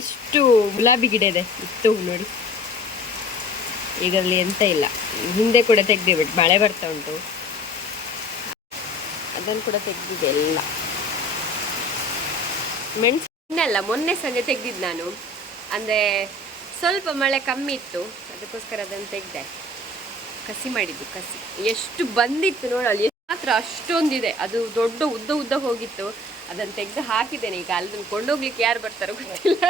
ಎಷ್ಟು ಗುಲಾಬಿ ಗಿಡ ಇದೆ ಇತ್ತು ನೋಡಿ. ಈಗಲ್ಲಿ ಎಂತ ಇಲ್ಲ. ಹಿಂದೆ ಕೂಡ ತೆಗ್ದಿಬಿಟ್ಟು ಮಳೆ ಬರ್ತಾ ಉಂಟು, ಅದನ್ನು ಕೂಡ ತೆಗ್ದಿದೆ ಎಲ್ಲ. ಮೆಣಸು ಇನ್ನಲ್ಲ, ಮೊನ್ನೆ ಸಂಜೆ ತೆಗ್ದಿದ್ದು ನಾನು. ಅಂದರೆ ಸ್ವಲ್ಪ ಮಳೆ ಕಮ್ಮಿ ಇತ್ತು, ಅದಕ್ಕೋಸ್ಕರ ಅದನ್ನು ತೆಗ್ದೆ. ಕಸಿ ಮಾಡಿದ್ದು ಕಸಿ ಎಷ್ಟು ಬಂದಿತ್ತು ನೋಡಲ್ಲಿ, ಮಾತ್ರ ಅಷ್ಟೊಂದಿದೆ. ಅದು ದೊಡ್ಡ ಉದ್ದ ಉದ್ದ ಹೋಗಿತ್ತು, ಅದನ್ನು ತೆಗೆದು ಹಾಕಿದ್ದೇನೆ. ಈಗ ಅಲ್ಲದನ್ನು ಕೊಂಡೋಗ್ಲಿಕ್ಕೆ ಯಾರು ಬರ್ತಾರೋ ಗೊತ್ತಿಲ್ಲ.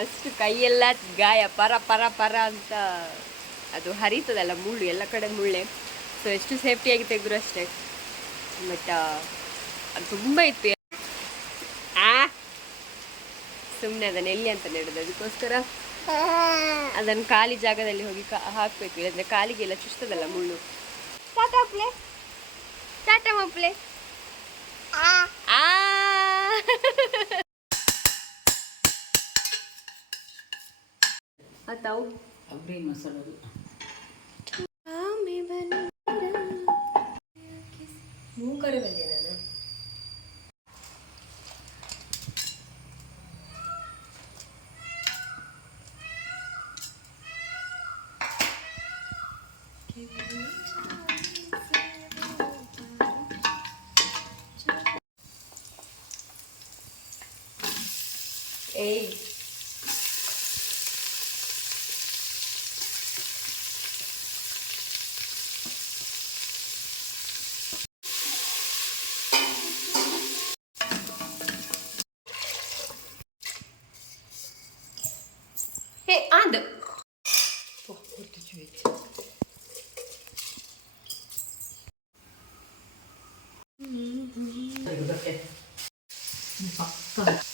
ಅಷ್ಟು ಕೈಯೆಲ್ಲ ಗಾಯ, ಪರ ಪರ ಪರ ಅಂತ ಅದು ಹರಿತದಲ್ಲ ಮುಳ್ಳು, ಎಲ್ಲ ಕಡೆ ಮುಳ್ಳೆ. ಸೊ ಎಷ್ಟು ಸೇಫ್ಟಿಯಾಗಿ ತೆಗೆದ್ರು ಅಷ್ಟೇ. ಬಟ್ ಅದು ತುಂಬ ಇತ್ತು. ಸುಮ್ಮನೆ ಅದನ್ನು ಎಲ್ಲಿ ಅಂತ ನೆಡೋದು, ಅದಕ್ಕೋಸ್ಕರ ಅದನ್ನು ಖಾಲಿ ಜಾಗದಲ್ಲಿ ಹೋಗಿ ಹಾಕಬೇಕು. ಇಲ್ಲಂದರೆ ಕಾಲಿಗೆಲ್ಲ ಚುಸ್ತದಲ್ಲ ಮುಳ್ಳು. ಟಾಟಾ ಪ್ಲೇ, ಟಾಟಾ ಮಪ್ಲೆ. ಆತಾವು ಅಗ್ರೀನ್ ಮಸಾಲದು ಮೂಕರೆ ಬಂದೆ ನಾನು. ಏಯ್ Hey, anda. Oh, muito direito.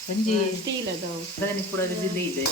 ಸಂಜೆ ಸ್ಟೀಲ್ ಅದಾವು, ಅದರಲ್ಲಿ ಕೂಡ ಇದೆ.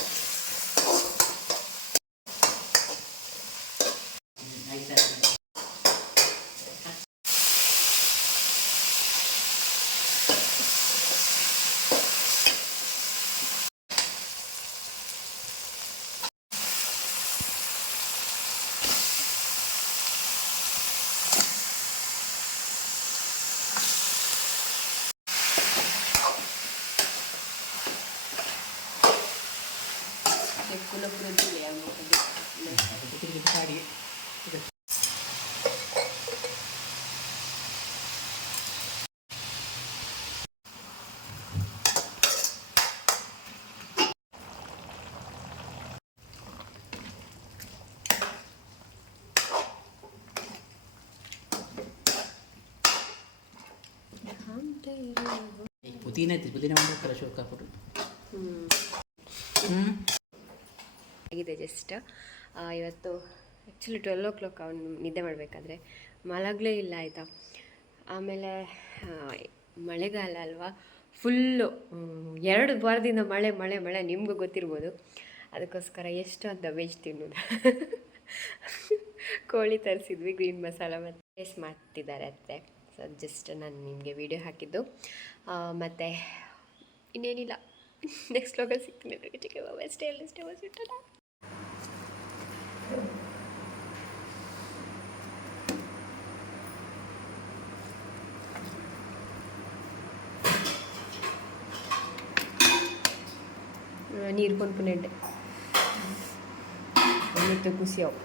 ಪುದೀನ ಐತಿ, ಪುದೀನ ಮಾಡ್ಬೇಕಲ್ಲ ಶೋಕ ಹಾಕ್ಬಿಟ್ಟು. ಆಗಿದೆ ಜಸ್ಟ್. ಇವತ್ತು ಆ್ಯಕ್ಚುಲಿ 12 ಅವನು ನಿದ್ದೆ ಮಾಡಬೇಕಾದ್ರೆ ಮಲಗಲೇ ಇಲ್ಲ ಆಯಿತಾ. ಆಮೇಲೆ ಮಳೆಗಾಲ ಅಲ್ವಾ, ಫುಲ್ಲು 2 ವಾರದಿಂದ ಮಳೆ ಮಳೆ ಮಳೆ, ನಿಮಗೂ ಗೊತ್ತಿರ್ಬೋದು. ಅದಕ್ಕೋಸ್ಕರ ಎಷ್ಟು ಅಂತ ವೆಜ್ ತಿನ್ನೋದು. ಕೋಳಿ ತರಿಸಿದ್ವಿ, ಗ್ರೀನ್ ಮಸಾಲ ಮತ್ತು ಟೇಸ್ಟ್ ಮಾಡ್ತಿದ್ದಾರೆ ಅತ್ತೆ. ಸೊ ಜಸ್ಟ್ ನಾನು ನಿಮಗೆ ವಿಡಿಯೋ ಹಾಕಿದ್ದು. ಮತ್ತು ಇನ್ನೇನಿಲ್ಲ, ನೆಕ್ಸ್ಟ್ ವ್ಲಾಗಲ್ಲಿ ಸಿಗ್ತೀನಿ. ಚಿಕ್ಕ ಬಾಬಾ ಸ್ಟೇ ವಾಸಿಟ್ಟಲ್ಲ. ನೀರು ಕೊಂಡ್ಕೊಂಡೆ ಒಳ್ಳೆ ಖುಷಿಯಾವು.